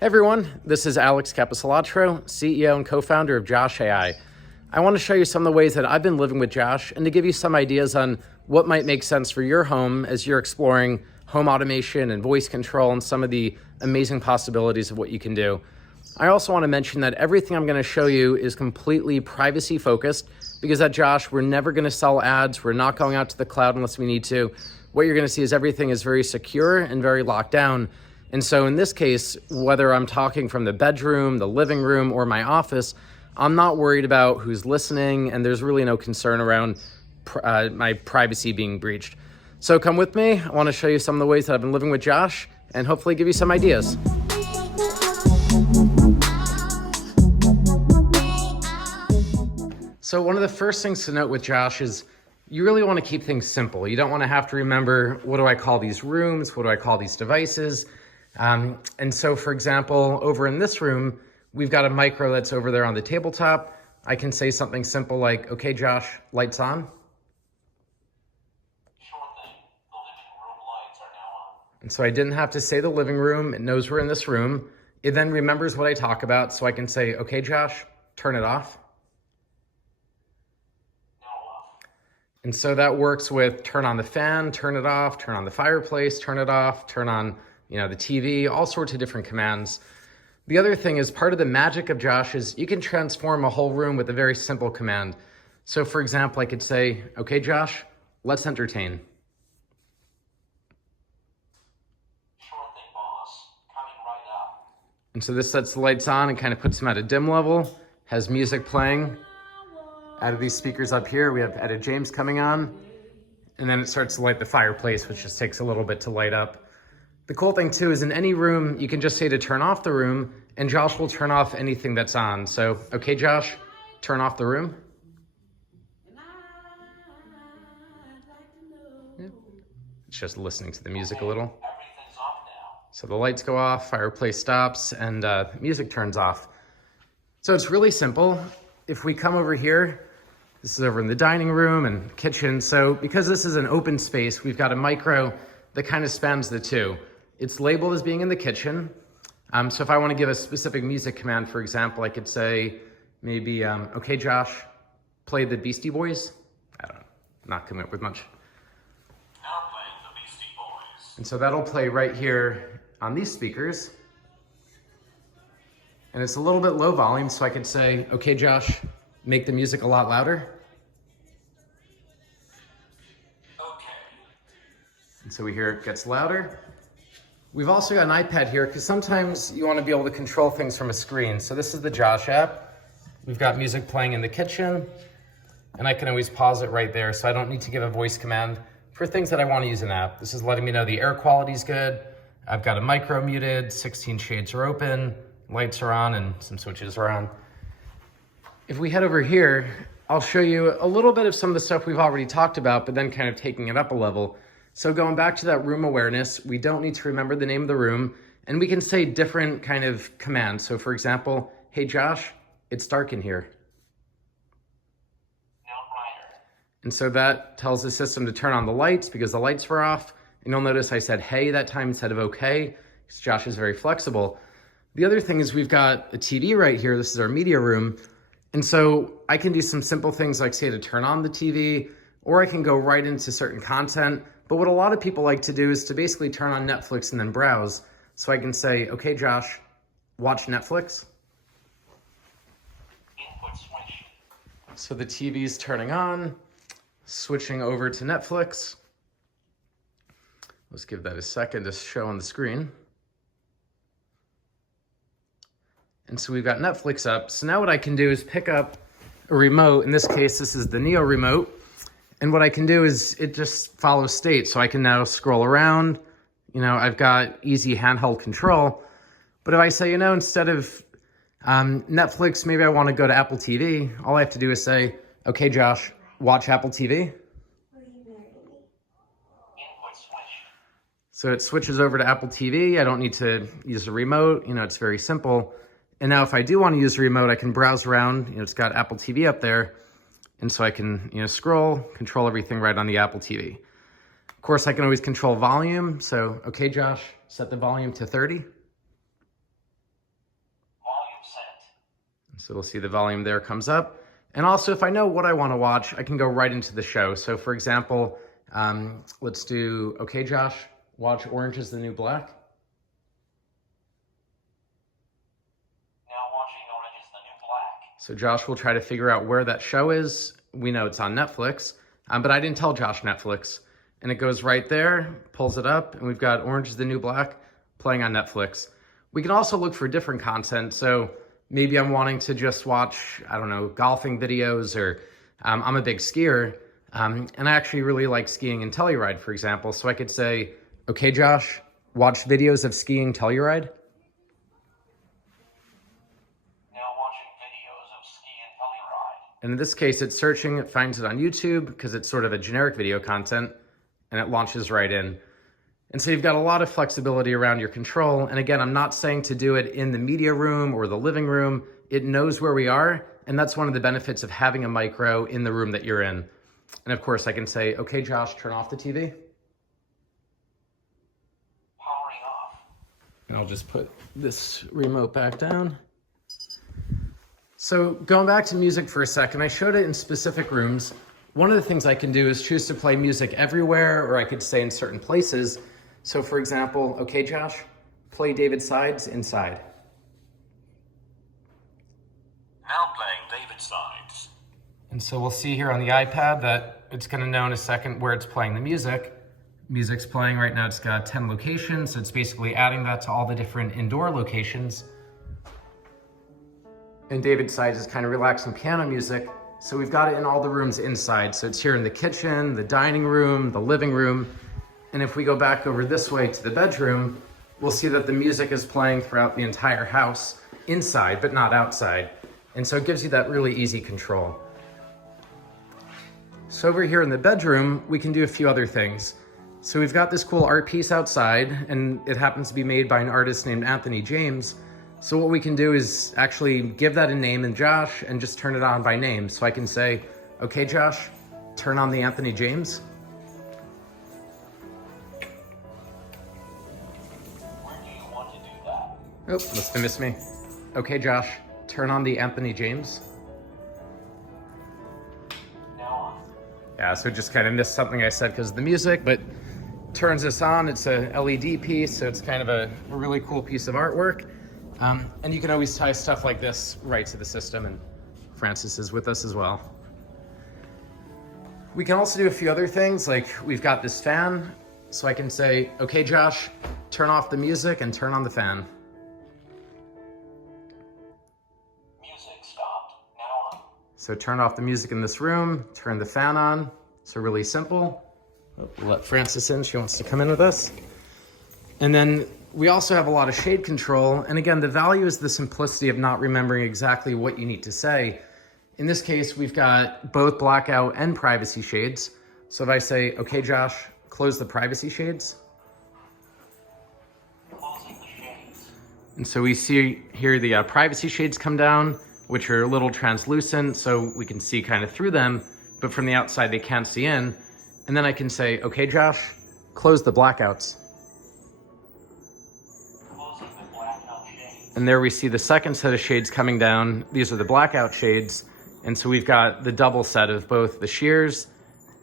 Hey everyone, this is Alex Capecelatro, CEO and co-founder of Josh.ai. I want to show you some of the ways that I've been living with Josh and to give you some ideas on what might make sense for your home as you're exploring home automation and voice control and some of the amazing possibilities of what you can do. I also want to mention that everything I'm going to show you is completely privacy focused because at Josh, we're never going to sell ads. We're not going out to the cloud unless we need to. What you're going to see is everything is very secure and very locked down. And so in this case, whether I'm talking from the bedroom, the living room, or my office, I'm not worried about who's listening, and there's really no concern around my privacy being breached. So come with me. I want to show you some of the ways that I've been living with Josh and hopefully give you some ideas. So one of the first things to note with Josh is you really want to keep things simple. You don't want to have to remember, what do I call these rooms? What do I call these devices? And so, for example, over in this room, we've got a micro that's over there on the tabletop. I can say something simple like, okay, Josh, lights on. Sure thing. The living room lights are now on. And so I didn't have to say the living room. It knows we're in this room. It then remembers what I talk about. So I can say, okay, Josh, turn it off. Now off. And so that works with turn on the fan, turn it off, turn on the fireplace, turn it off, turn on the TV, all sorts of different commands. The other thing is part of the magic of Josh is you can transform a whole room with a very simple command. So for example, I could say, okay, Josh, let's entertain. Sure thing, boss. Coming right up. And so this sets the lights on and kind of puts them at a dim level, has music playing. Out of these speakers up here, we have Etta James coming on, and then it starts to light the fireplace, which just takes a little bit to light up. The cool thing too is in any room, you can just say to turn off the room and Josh will turn off anything that's on. So, okay, Josh, turn off the room. Yeah. It's just listening to the music a little. Everything's off now. So the lights go off, fireplace stops, and music turns off. So it's really simple. If we come over here, this is over in the dining room and kitchen. So because this is an open space, we've got a micro that kind of spans the two. It's labeled as being in the kitchen. So if I want to give a specific music command, for example, I could say maybe, okay, Josh, play the Beastie Boys. I don't know, not coming up with much. Now playing the Beastie Boys. And so that'll play right here on these speakers. And it's a little bit low volume, so I could say, okay, Josh, make the music a lot louder. Okay. And so we hear it gets louder. We've also got an iPad here because sometimes you want to be able to control things from a screen. So this is the Josh app. We've got music playing in the kitchen, and I can always pause it right there, so I don't need to give a voice command for things that I want to use an app. This is letting me know the air quality is good. I've got a micro muted, 16 shades are open, lights are on, and some switches are on. If we head over here, I'll show you a little bit of some of the stuff we've already talked about, but then kind of taking it up a level. So going back to that room awareness, we don't need to remember the name of the room, and we can say different kind of commands. So for example, hey Josh, it's dark in here. Now brighter. And so that tells the system to turn on the lights because the lights were off. And you'll notice I said hey that time instead of okay, because Josh is very flexible. The other thing is we've got a TV right here. This is our media room. And so I can do some simple things like say to turn on the TV, or I can go right into certain content. But what a lot of people like to do is to basically turn on Netflix and then browse. So I can say, okay, Josh, watch Netflix. Input switch. So the TV's turning on, switching over to Netflix. Let's give that a second to show on the screen. And so we've got Netflix up. So now what I can do is pick up a remote. In this case, this is the Neo remote. And what I can do is it just follows state. So I can now scroll around. I've got easy handheld control. But if I say, instead of Netflix, maybe I want to go to Apple TV. All I have to do is say, okay, Josh, watch Apple TV. Input switch. So it switches over to Apple TV. I don't need to use a remote. It's very simple. And now if I do want to use a remote, I can browse around. It's got Apple TV up there. And so I can, scroll, control everything right on the Apple TV. Of course, I can always control volume. So, okay, Josh, set the volume to 30. So we'll see the volume there comes up. And also, if I know what I want to watch, I can go right into the show. So for example, let's do, okay, Josh, watch Orange is the New Black. Now watching Orange is the New Black. So Josh will try to figure out where that show is. We know it's on Netflix, but I didn't tell Josh Netflix. And it goes right there, pulls it up, and we've got Orange is the New Black playing on Netflix. We can also look for different content. So maybe I'm wanting to just watch, I don't know, golfing videos, or I'm a big skier, and I actually really like skiing and Telluride, for example. So I could say, okay, Josh, watch videos of skiing Telluride. Now watching videos of ski and Telluride. And in this case, it's searching, it finds it on YouTube because it's sort of a generic video content, and it launches right in. And so you've got a lot of flexibility around your control. And again, I'm not saying to do it in the media room or the living room. It knows where we are. And that's one of the benefits of having a micro in the room that you're in. And of course I can say, okay, Josh, turn off the TV. Powering off. And I'll just put this remote back down. So going back to music for a second, I showed it in specific rooms. One of the things I can do is choose to play music everywhere, or I could say in certain places. So for example, okay, Josh, play David Sides inside. Now playing David Sides. And so we'll see here on the iPad that it's going to know in a second where it's playing the music. Music's playing right now. It's got 10 locations. So it's basically adding that to all the different indoor locations. And David Sides is kind of relaxing piano music. So we've got it in all the rooms inside. So it's here in the kitchen, the dining room, the living room. And if we go back over this way to the bedroom, we'll see that the music is playing throughout the entire house, inside, but not outside. And so it gives you that really easy control. So over here in the bedroom, we can do a few other things. So we've got this cool art piece outside, and it happens to be made by an artist named Anthony James. So what we can do is actually give that a name in Josh and just turn it on by name. So I can say, okay, Josh, turn on the Anthony James. Where do you want to do that? Oh, must have missed me. Okay, Josh, turn on the Anthony James. Now on. Yeah, so just kind of missed something I said because of the music, but turns this on. It's a LED piece, so it's kind of a really cool piece of artwork. And you can always tie stuff like this right to the system, and Francis is with us as well. We can also do a few other things, like we've got this fan, so I can say, okay, Josh, turn off the music and turn on the fan. Music stopped. Now on. So turn off the music in this room, turn the fan on. So really simple. We'll let Francis in, she wants to come in with us. And then we also have a lot of shade control. And again, the value is the simplicity of not remembering exactly what you need to say. In this case, we've got both blackout and privacy shades. So if I say, okay, Josh, close the privacy shades. Closing the shades. And so we see here the privacy shades come down, which are a little translucent, so we can see kind of through them, but from the outside, they can't see in. And then I can say, okay, Josh, close the blackouts. Closing the blackout shades. And there we see the second set of shades coming down. These are the blackout shades. And so we've got the double set of both the shears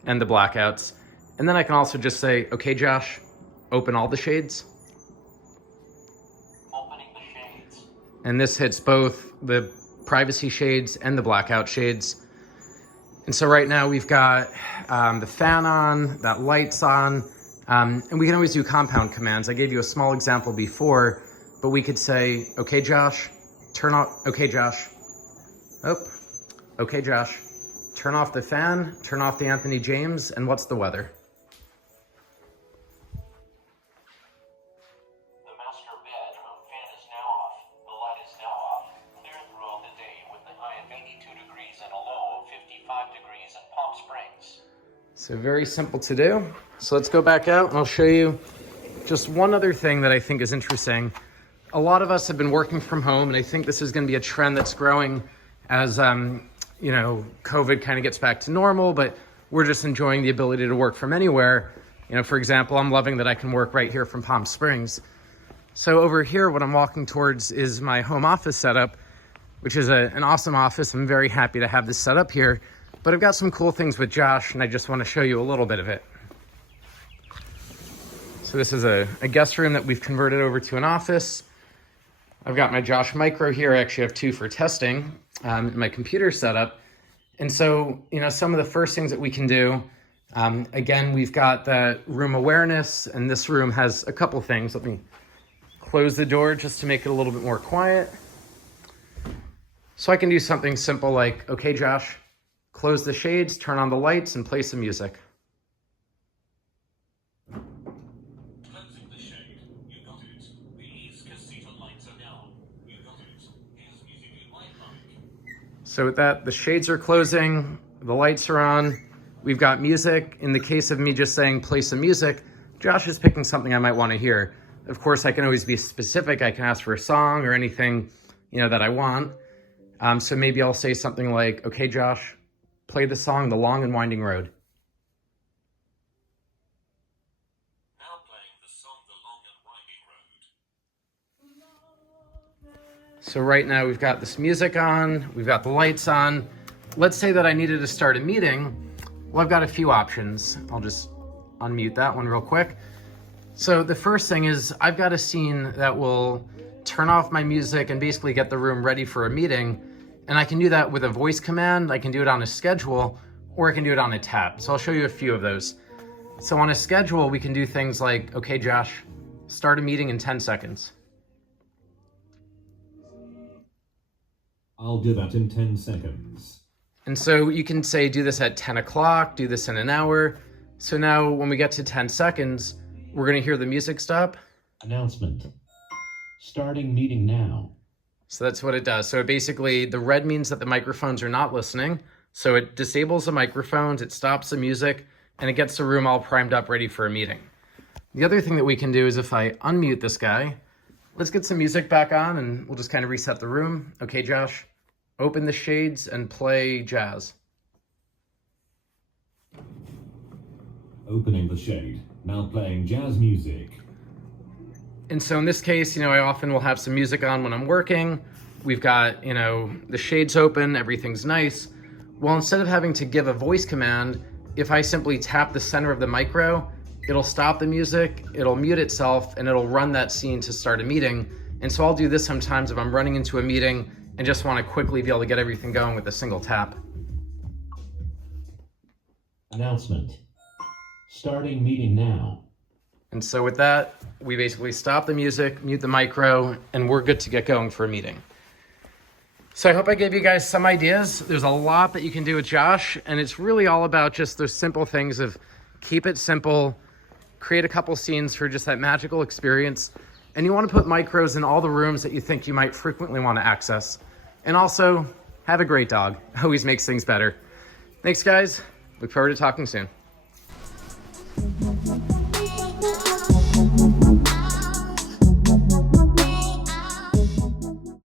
and the blackouts. And then I can also just say, okay, Josh, open all the shades. Opening the shades. And this hits both the privacy shades and the blackout shades. And so right now we've got the fan on, that light's on, and we can always do compound commands. I gave you a small example before, but we could say, okay, Josh, turn off, okay, Josh, okay, Josh, turn off the fan, turn off the Anthony James, and what's the weather? The master bedroom fan is now off. The light is now off. Clear throughout the day with a high of 82 degrees and a low of 55 degrees in Palm Springs. So very simple to do. So let's go back out and I'll show you just one other thing that I think is interesting. A lot of us have been working from home, and I think this is going to be a trend that's growing as you know, COVID kind of gets back to normal, but we're just enjoying the ability to work from anywhere. You know, for example, I'm loving that I can work right here from Palm Springs. So over here, what I'm walking towards is my home office setup. which is an awesome office. I'm very happy to have this set up here, but I've got some cool things with Josh, and I just want to show you a little bit of it. So this is a guest room that we've converted over to an office. I've got my Josh Micro here. I actually have two for testing, my computer setup. And so, some of the first things that we can do, again, we've got the room awareness, and this room has a couple things. Let me close the door just to make it a little bit more quiet. So I can do something simple like, okay, Josh, close the shades, turn on the lights, and play some music. Closing the shade. You got it. These casita lights are down. You got it. Here's music you might like. So with that, the shades are closing, the lights are on, we've got music. In the case of me just saying play some music, Josh is picking something I might want to hear. Of course, I can always be specific. I can ask for a song or anything, that I want. So maybe I'll say something like, okay, Josh, play the song, The Long and Winding Road. Now playing the song The Long and Winding Road. So right now we've got this music on, we've got the lights on. Let's say that I needed to start a meeting. Well, I've got a few options. I'll just unmute that one real quick. So the first thing is I've got a scene that will turn off my music and basically get the room ready for a meeting. And I can do that with a voice command. I can do it on a schedule, or I can do it on a tab. So I'll show you a few of those. So on a schedule, we can do things like, okay, Josh, start a meeting in 10 seconds. I'll do that in 10 seconds. And so you can say, do this at 10 o'clock, do this in an hour. So now when we get to 10 seconds, we're gonna hear the music stop. Announcement. Starting meeting now. So that's what it does. So basically the red means that the microphones are not listening. So it disables the microphones, it stops the music, and it gets the room all primed up ready for a meeting. The other thing that we can do is if I unmute this guy, let's get some music back on and we'll just kind of reset the room. Okay, Josh, open the shades and play jazz. Opening the shade. Now playing jazz music. And so in this case, I often will have some music on when I'm working. We've got, the shades open, everything's nice. Well, instead of having to give a voice command, if I simply tap the center of the micro, it'll stop the music, it'll mute itself, and it'll run that scene to start a meeting. And so I'll do this sometimes if I'm running into a meeting and just want to quickly be able to get everything going with a single tap. Announcement. Starting meeting now. And so with that, we basically stop the music, mute the micro, and we're good to get going for a meeting. So I hope I gave you guys some ideas. There's a lot that you can do with Josh, and it's really all about just those simple things of keep it simple, create a couple scenes for just that magical experience. And you want to put micros in all the rooms that you think you might frequently want to access. And also, have a great dog. Always makes things better. Thanks, guys. Look forward to talking soon.